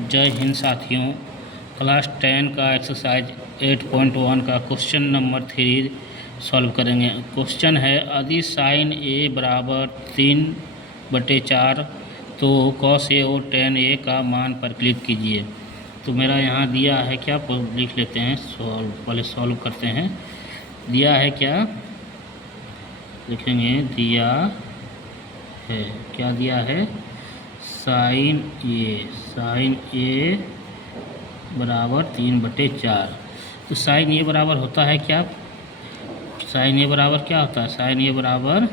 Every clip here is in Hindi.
जय हिंद साथियों। क्लास 10 का एक्सरसाइज 8.1 का क्वेश्चन नंबर 3 सॉल्व करेंगे। क्वेश्चन है यदि साइन ए बराबर 3/4 तो कॉस ए और टेन ए का मान परिकलित कीजिए। तो मेरा यहाँ दिया है क्या, लिख लेते हैं, पहले सॉल्व करते हैं। दिया है क्या, लिखेंगे दिया है, क्या दिया है, साइन ए बराबर 3/4। तो साइन ए बराबर होता है क्या, साइन ए बराबर क्या होता है, साइन ए बराबर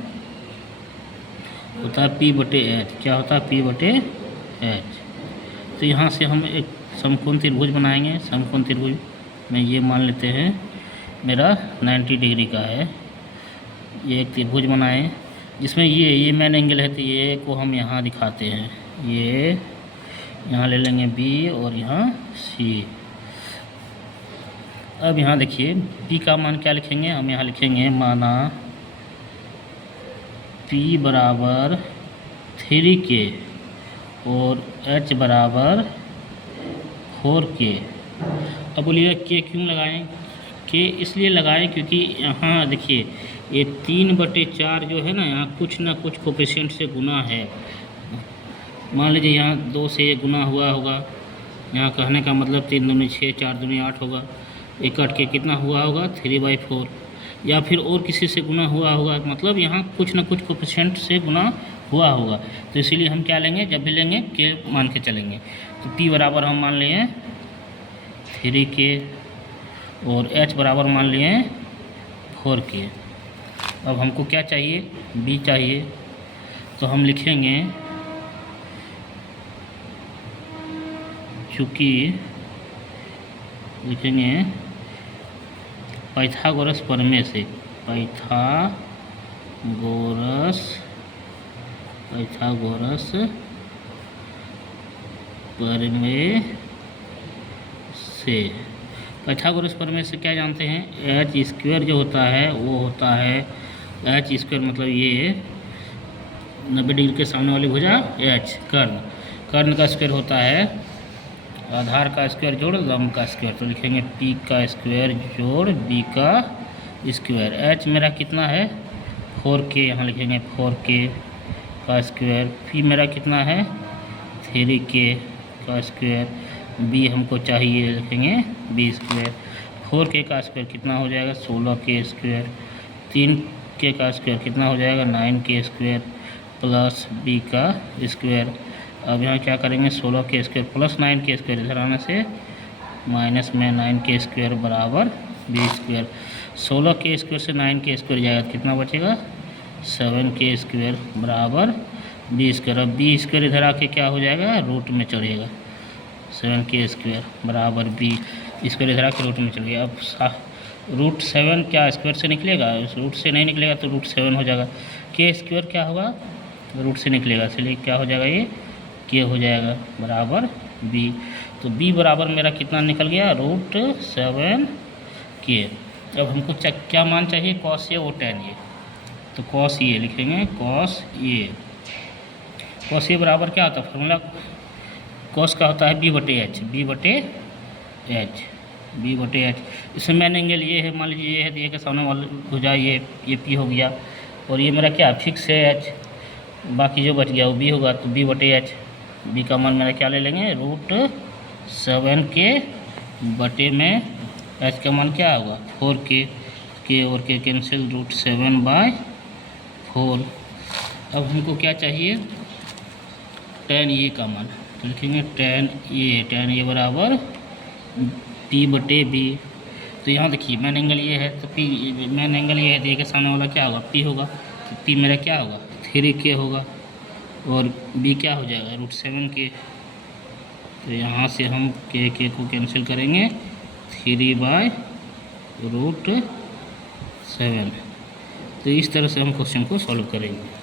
होता है P/H। क्या होता है, P/H। तो यहाँ से हम एक समकोण त्रिभुज बनाएंगे। समकोण त्रिभुज में ये मान लेते हैं मेरा 90 डिग्री का है। ये एक त्रिभुज बनाएं जिसमें ये मेन एंगल है, तो ये को हम यहाँ दिखाते हैं। ये यहाँ ले लेंगे B और यहाँ C। अब यहाँ देखिए P का मान क्या लिखेंगे, हम यहाँ लिखेंगे माना P बराबर 3K और H बराबर 4K। अब बोलिए K क्यों लगाएं, K इसलिए लगाएं क्योंकि यहाँ देखिए ये 3/4 जो है ना, यहाँ कुछ ना कुछ कोफिशिएंट से गुना है। मान लीजिए यहाँ 2 से ये गुना हुआ होगा, यहाँ कहने का मतलब 3 दूनी 6, 4 दूनी 8 होगा। ये कट के कितना हुआ होगा, 3/4। या फिर और किसी से गुना हुआ होगा, मतलब यहाँ कुछ ना कुछ कोफिशिएंट से गुना हुआ होगा। तो इसीलिए हम क्या लेंगे, जब भी लेंगे के मान के चलेंगे। तो P बराबर हम मान लिए 3K और H बराबर मान लिए 4K। अब हमको क्या चाहिए, B चाहिए। तो हम लिखेंगे चूँकि लिखेंगे पाइथागोरस प्रमेय से, पाइथागोरस प्रमेय से, पाइथागोरस प्रमेय से क्या जानते हैं, H² जो होता है वो होता है H² मतलब ये 90 डिग्री के सामने वाली भुजा H, कर्ण का स्क्वायर होता है आधार का स्क्वायर जोड़ लंब का स्क्वायर। तो लिखेंगे P का स्क्वायर जोड़ B का स्क्वायर। H मेरा कितना है 4K, यहाँ लिखेंगे 4K का स्क्वायर। P मेरा कितना है 3K का स्क्वायर। B हमको चाहिए, लिखेंगे B²। 4K का स्क्वायर कितना हो जाएगा 16K स्क्वायर। 3K का स्क्वायर कितना हो जाएगा 9K स्क्वायर प्लस B का स्क्वायर। अब यहाँ क्या करेंगे 16K square plus 9K square, इधर आने से माइनस में 9K स्क्वायर बराबर B²। 16K स्क्वायर से 9K स्क्वायर जाएगा, कितना बचेगा 7K स्क्वायर बराबर B²। अब B² इधर आके क्या हो जाएगा, रूट में चढ़ेगा, 7K स्क्वायर बराबर B स्क्वायर इधर आके रूट में चल गया। अब रूट 7 क्या स्क्वायर से निकलेगा, रूट से नहीं निकलेगा तो रूट 7 हो जाएगा। K स्क्वायर क्या होगा, रूट से निकलेगा, इसलिए क्या हो जाएगा, ये K हो जाएगा बराबर B। तो B बराबर मेरा कितना निकल गया, रूट 7K। अब हमको क्या मान चाहिए, कॉस ए और टेन ए। तो कॉस ए लिखेंगे, कॉस ए बराबर क्या होता है, फॉर्मूला कॉस का होता है B/H। इसमें मैन एंगल ये है, मान लीजिए ये है, तो ये के सामने वाला भुजा ये P हो गया, और ये मेरा क्या फिक्स है H, बाकी जो बच गया वो B होगा। तो B/H, B का मान मेरा क्या ले लेंगे, रूट 7K बटे में H का मान क्या होगा 4K। K और K कैंसिल, रूट 7/4। अब हमको क्या चाहिए, टेन ए का मान। तो लिखेंगे टेन ए बराबर P/B। तो यहाँ देखिए मैन एंगल ये है, तो मैन एंगल ये है, तो ये के सामने वाला क्या होगा P होगा। तो P मेरा क्या होगा 3K होगा और B क्या हो जाएगा रूट 7K। तो यहाँ से हम K को कैंसिल करेंगे, 3/√7। तो इस तरह से हम क्वेश्चन को सॉल्व करेंगे।